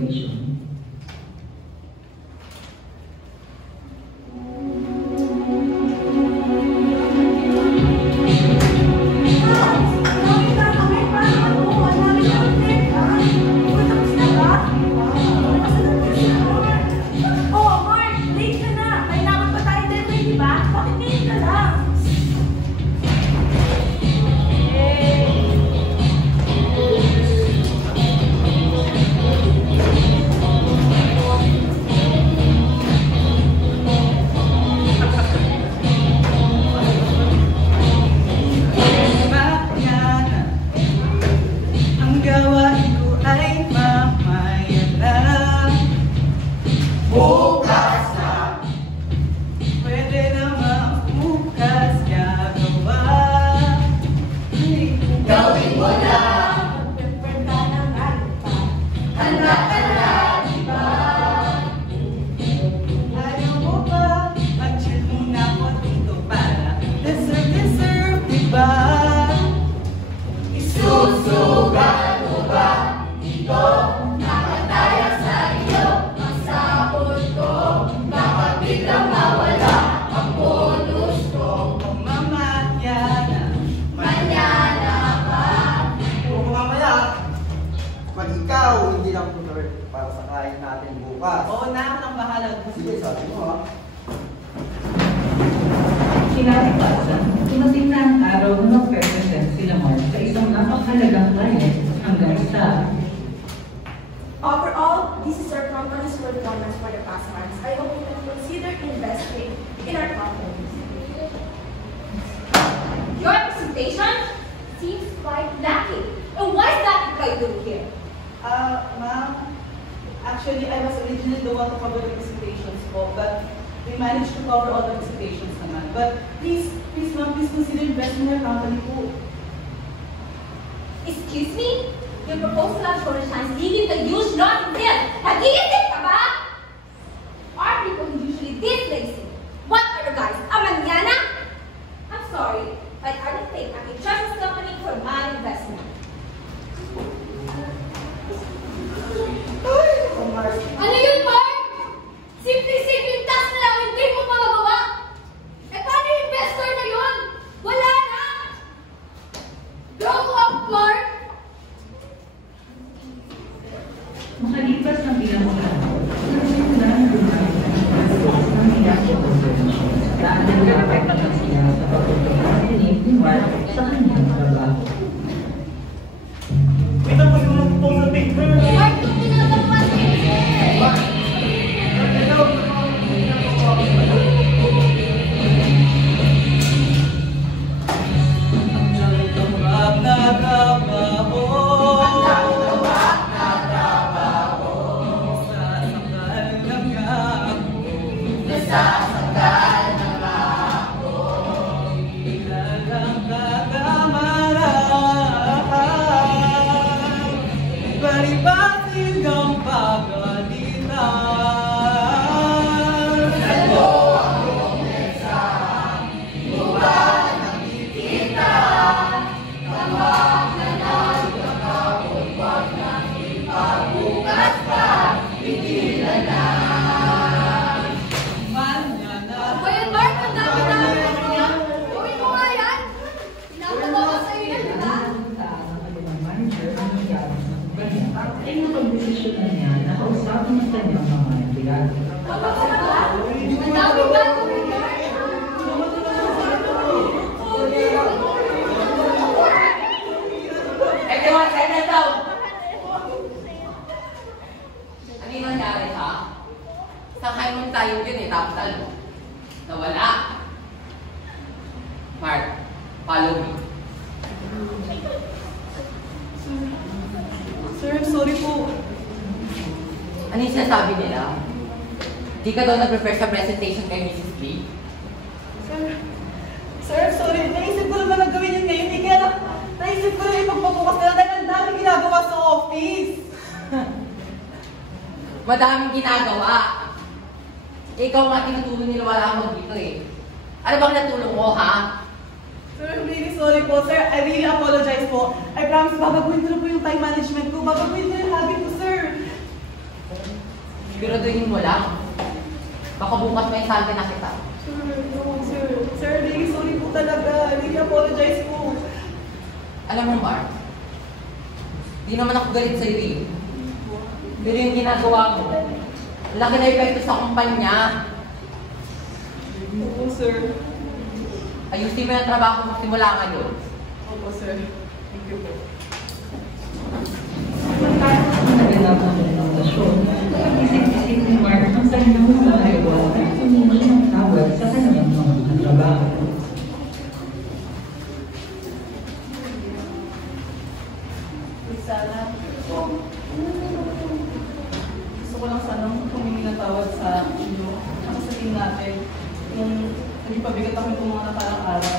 position. Kinabukasan, tumating na ang araw na mag-represent sila Mark sa isang napakahalagang client hanggang sa overall, this is our company's performance for the past months. I hope you can consider investing in our company. Your presentation seems quite lacking. And why is that what I do here? Ma'am, actually, I was originally the one to cover the presentations po, but we managed to cover all the presentations naman. But please ma'am, please consider investing in our company po. Excuse me? Your proposal on shoulder shines leaving the huge lot in there. Nag-iisip ka ba? Are people usually this lazy? What are you guys? A manana? I'm sorry, but I don't think I can trust this company for my investment. Ano yun, Mark? Simple-simple task na lang, hindi mo pa magawa. Eh, paano yung investor na yun? Wala na! Grow up, Mark! makalipas ng ilang araw, nagsimula ang gumamit ng ginagawa ng posisyon dahil nagkakaroon siya sa pagpapakasinip ni Mark sa kanyang trabaho. Kita mo yung proposal paper! Mark, yung pinagawa niya! Ay napag-desisyon na niya na kausapin ang kanyang mga empleyado. Everyone, settle down! Ano yung nangyari, ha? Isang mo tayo dyan eh, tapos ano? Nawala. Mark, follow me. Sir, I'm sorry po. Ano yung sinasabi nila? Di ka daw nag-prefer sa presentation kay Mrs. Lee? Sir, I'm sorry. Naisip ko naman ang gawin yun ngayon. Kaya naisip ko rin ipagpabukas nila dahil ang daming ginagawa sa office. Madaming ginagawa. Ikaw nga tinutulong nila wala akong dito eh. Ano bang natulong mo, ha? Sir, I'm really sorry po. Sir, I really apologize po. I promise, babaguhin ko na po yung time management ko. Babaguhin ko yung habit ko, sir. Siguraduhin mo lang. Baka bukas may salte na kita. Sir, no, sir. Sir, really sorry po talaga. Really apologize po. Alam mo, Mark, di naman ako galit sa iyo eh. Pero yung ginagawa mo, laki na epekto sa kumpanya. Opo, sir. Ayusin mo yung trabaho mo simula ngayon. Opo, sir. Thank you po. Nagandang konfrontasyon, isip-isip ni Mark ang kanyang mga ayaw at humingi ng tawad sa kanyang mga katrabaho. Sana, gusto ko lang sana humingi ng tawad sa inyo. Ako sa team natin, yung naging pabigat ako itong mga nakarang araw.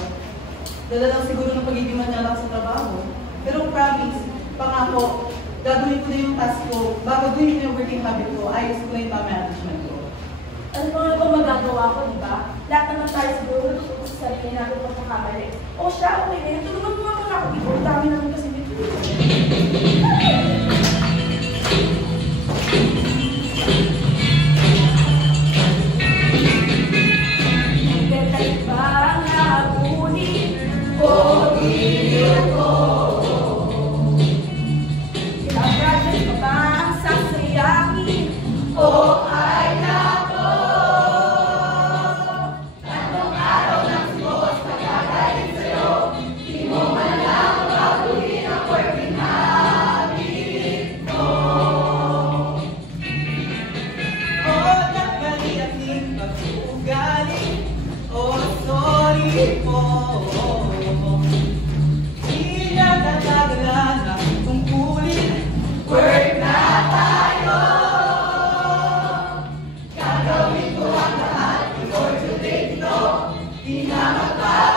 Dala lang siguro ng pagiging manyala sa trabaho. Pero promise, pangako, gagawin ko na yung task ko, babaguhin ko yung working habit ko, ayos ko na yung time management ko. Ano pa nga ba magagawa ko, di ba? Lahat naman tayo siguro natututo sa sarili natin pagkakamali. O siya, okay na yun. Tulungan mo nga muna ako dito. Ang dami naman kasi dito. Dahil ba ang nabunin ko dito ko? Ilang project pa ba ang sasayahin? O ay nako? Tatlong araw ng boss pagkagaling sa'yo. Di mo man lang baguhin ang working habit mo. O nakali aking pag-uugali, o sorry po. Di na natagalan ang tungkulin, Work na tayo. Gagawin ko ang lahat before today dito. Di na magbago.